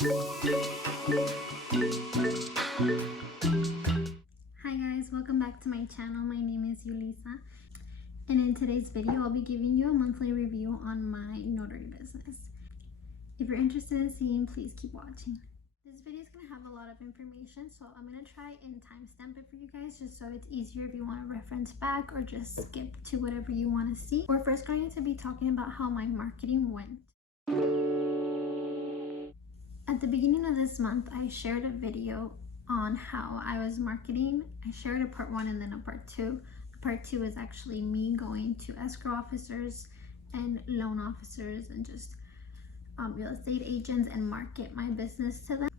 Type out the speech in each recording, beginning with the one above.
Hi guys, welcome back to my channel. My name is Yulisa, and in today's video I'll be giving you a monthly review on my notary business. If you're interested in seeing, please keep watching. This video is going to have a lot of information, so I'm going to try and timestamp it for you guys just so it's easier if you want to reference back or just skip to whatever you want to see. We're first going to be talking about how my marketing went. At the beginning of this month, I shared a video on how I was marketing. I shared a part 1 and then a part 2. Part 2 is actually me going to escrow officers and loan officers and just real estate agents and market my business to them.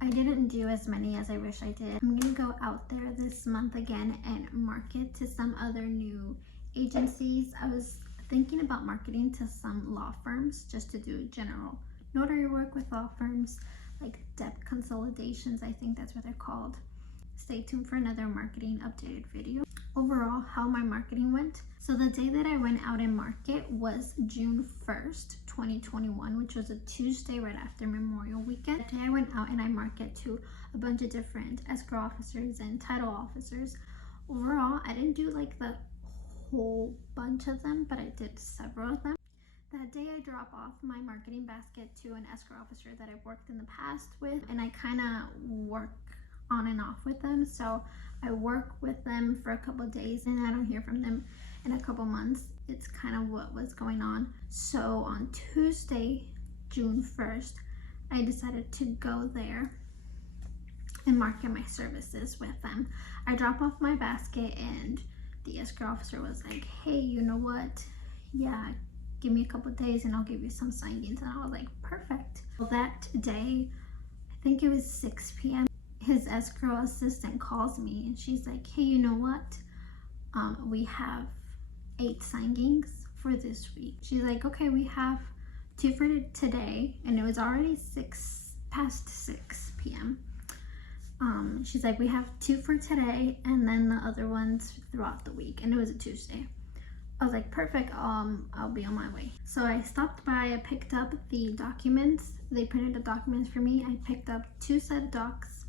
I didn't do as many as I wish I did. I'm gonna go out there this month again and market to some other new agencies. I was thinking about marketing to some law firms just to do general notary work with law firms, like debt consolidations, I think that's what they're called. Stay tuned for another marketing updated video. Overall, how my marketing went. So the day that I went out and market was June 1st, 2021, which was a Tuesday right after Memorial Weekend. That day I went out and I market to a bunch of different escrow officers and title officers. Overall, I didn't do like the whole bunch of them, but I did several of them. That day I drop off my marketing basket to an escrow officer that I've worked in the past with, and I kind of work on and off with them. So I work with them for a couple of days and I don't hear from them in a couple months. It's kind of what was going on. So on Tuesday, June 1st, I decided to go there and market my services with them. I drop off my basket and the escrow officer was like, hey, you know what? Yeah, give me a couple of days and I'll give you some signings. And I was like, perfect. Well, that day, I think it was 6 p.m. his escrow assistant calls me and she's like, hey, you know what? We have 8 signings for this week. She's like, okay, we have 2 for today. And it was already past 6 p.m. She's like, we have 2 for today and then the other ones throughout the week. And it was a Tuesday. I was like, perfect, I'll be on my way. So I stopped by, I picked up the documents. They printed the documents for me. I picked up 2 set of docs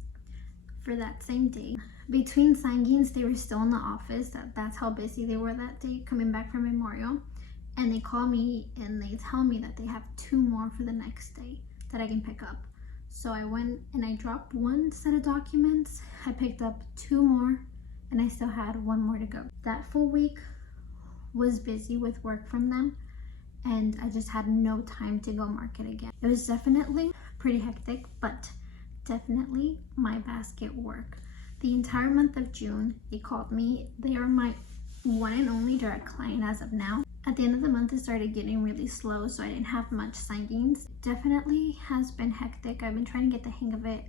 for that same day. Between signings, they were still in the office. That's how busy they were that day, coming back from Memorial. And they call me and they tell me that they have 2 more for the next day that I can pick up. So I went and I dropped 1 set of documents. I picked up 2 more and I still had 1 more to go. That full week was busy with work from them and I just had no time to go market again. It was definitely pretty hectic, but definitely my basket work. The entire month of June, they called me. They are my one and only direct client as of now. At the end of the month, it started getting really slow, so I didn't have much signings. Definitely has been hectic. I've been trying to get the hang of it.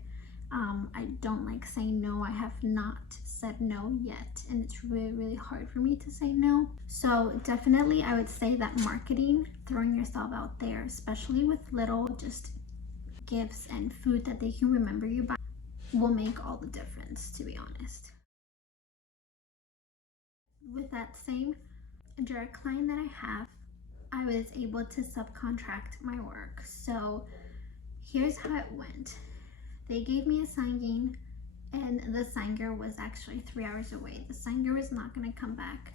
I don't like saying no. I have not said no yet, and it's really, really hard for me to say no. So definitely I would say that marketing, throwing yourself out there, especially with little just gifts and food that they can remember you by, will make all the difference, to be honest. With that same direct client that I have, I was able to subcontract my work. So here's how it went. They gave me a signing and the signer was actually 3 hours away. The signer was not going to come back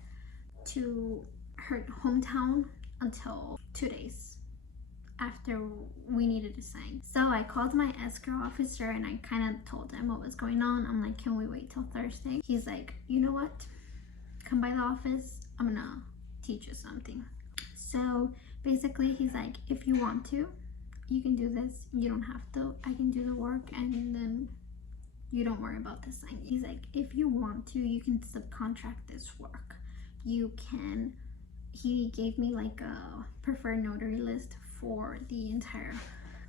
to her hometown until 2 days after we needed to sign. So I called my escrow officer and I kind of told him what was going on. I'm like, can we wait till Thursday? He's like, you know what? Come by the office. I'm gonna teach you something. So basically he's like, if you want to, you can do this. You don't have to. I can do the work and then you don't worry about the signing. He's like, if you want to, you can subcontract this work. You can. He gave me like a preferred notary list for the entire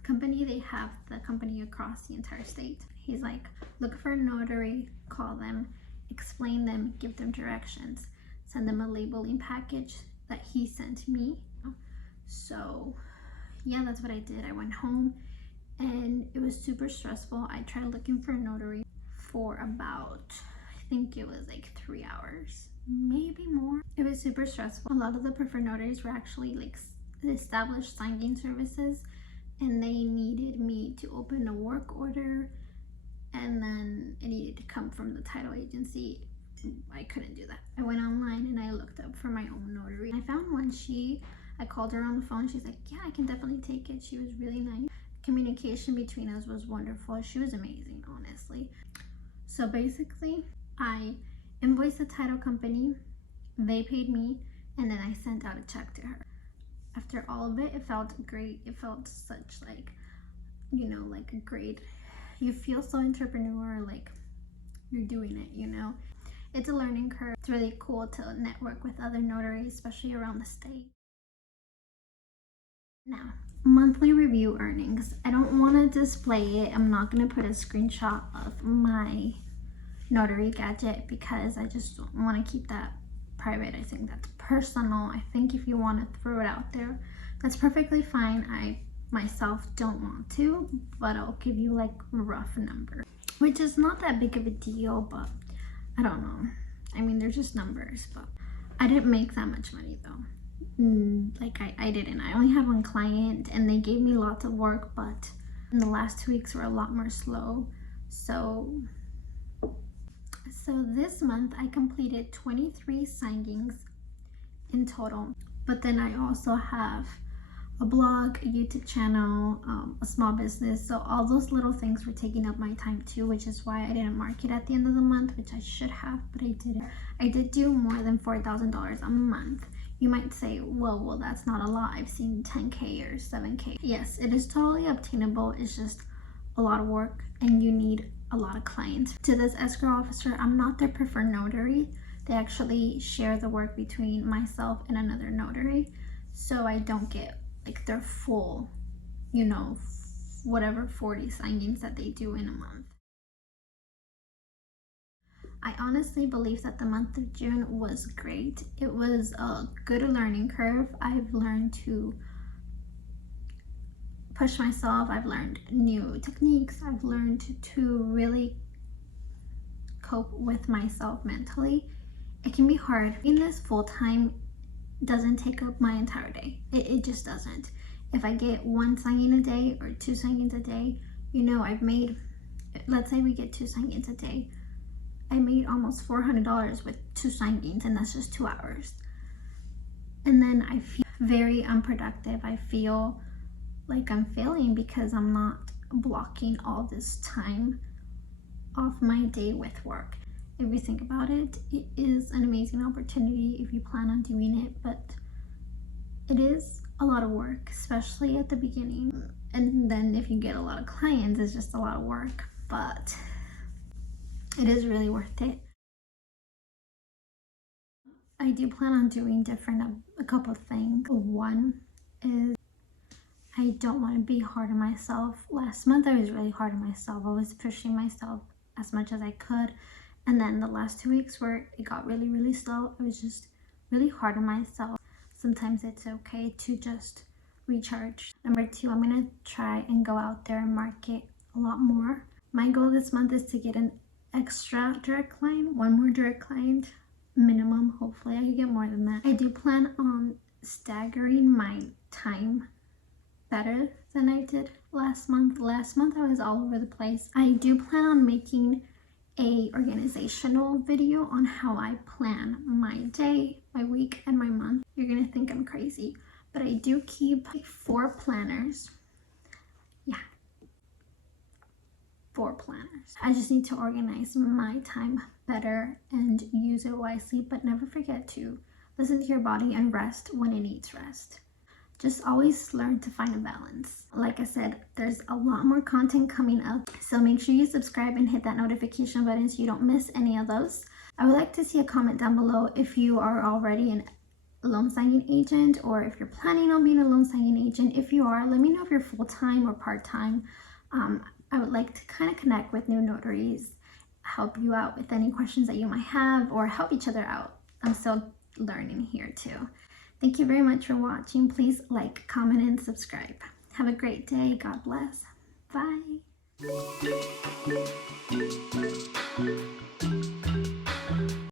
company. They have the company across the entire state. He's like, look for a notary, call them, explain them, give them directions, send them a labeling package that he sent me. So yeah, that's what I did. I went home and it was super stressful. I tried looking for a notary for about, I think it was like 3 hours, maybe more. It was super stressful. A lot of the preferred notaries were actually like established signing services and they needed me to open a work order, and then it needed to come from the title agency. I couldn't do that. I went online and I looked up for my own notary. I found one. I called her on the phone. She's like, yeah, I can definitely take it. She was really nice. Communication between us was wonderful. She was amazing, honestly. So basically, I invoiced the title company, they paid me, and then I sent out a check to her. After all of it, it felt great. It felt such like, you know, like a great, you feel so entrepreneur, like you're doing it, you know. It's a learning curve. It's really cool to network with other notaries, especially around the state. Now, monthly review earnings. I don't want to display it. I'm not going to put a screenshot of my notary gadget because I just want to keep that private. I think that's personal. I think if you want to throw it out there, that's perfectly fine. I myself don't want to, but I'll give you like a rough number, which is not that big of a deal, but I don't know. I mean, they're just numbers, but I didn't make that much money though. Like I didn't. I only had one client and they gave me lots of work, but in the last 2 weeks were a lot more slow. So this month I completed 23 signings in total, but then I also have a blog, a YouTube channel, a small business. So all those little things were taking up my time too, which is why I didn't mark it at the end of the month, which I should have, but I didn't. I did do more than $4,000 a month. You might say, well, that's not a lot. I've seen 10K or 7K. Yes, it is totally obtainable. It's just a lot of work and you need a lot of clients. To this escrow officer, I'm not their preferred notary. They actually share the work between myself and another notary. So I don't get like their full, you know, whatever 40 signings that they do in a month. I honestly believe that the month of June was great. It was a good learning curve. I've learned to push myself. I've learned new techniques. I've learned to really cope with myself mentally. It can be hard. In this full-time doesn't take up my entire day. It just doesn't. If I get one signing a day or 2 signings a day, you know, I've made, let's say we get 2 signings a day. I made almost $400 with 2 signings, and that's just 2 hours. And then I feel very unproductive. I feel like I'm failing because I'm not blocking all this time off my day with work. If you think about it, it is an amazing opportunity if you plan on doing it, but it is a lot of work, especially at the beginning. And then if you get a lot of clients, it's just a lot of work, but it is really worth it. I do plan on doing a couple of things. One is I don't want to be hard on myself. Last month I was really hard on myself. I was pushing myself as much as I could. And then the last 2 weeks where it got really, really slow, I was just really hard on myself. Sometimes it's okay to just recharge. Number 2, I'm going to try and go out there and market a lot more. My goal this month is to get an extra direct client, 1 more direct client minimum. Hopefully I can get more than that. I do plan on staggering my time better than I did last month. Last month I was all over the place. I do plan on making a organizational video on how I plan my day, my week, and my month. You're gonna think I'm crazy, but I do keep 4 planners. Yeah, 4 planners. I just need to organize my time better and use it wisely, but never forget to listen to your body and rest when it needs rest. Just always learn to find a balance. Like I said, there's a lot more content coming up, so make sure you subscribe and hit that notification button so you don't miss any of those. I would like to see a comment down below if you are already a loan signing agent or if you're planning on being a loan signing agent. If you are, let me know if you're full-time or part-time. I would like to kind of connect with new notaries, help you out with any questions that you might have, or help each other out. I'm still learning here too. Thank you very much for watching. Please like, comment, and subscribe. Have a great day. God bless. Bye.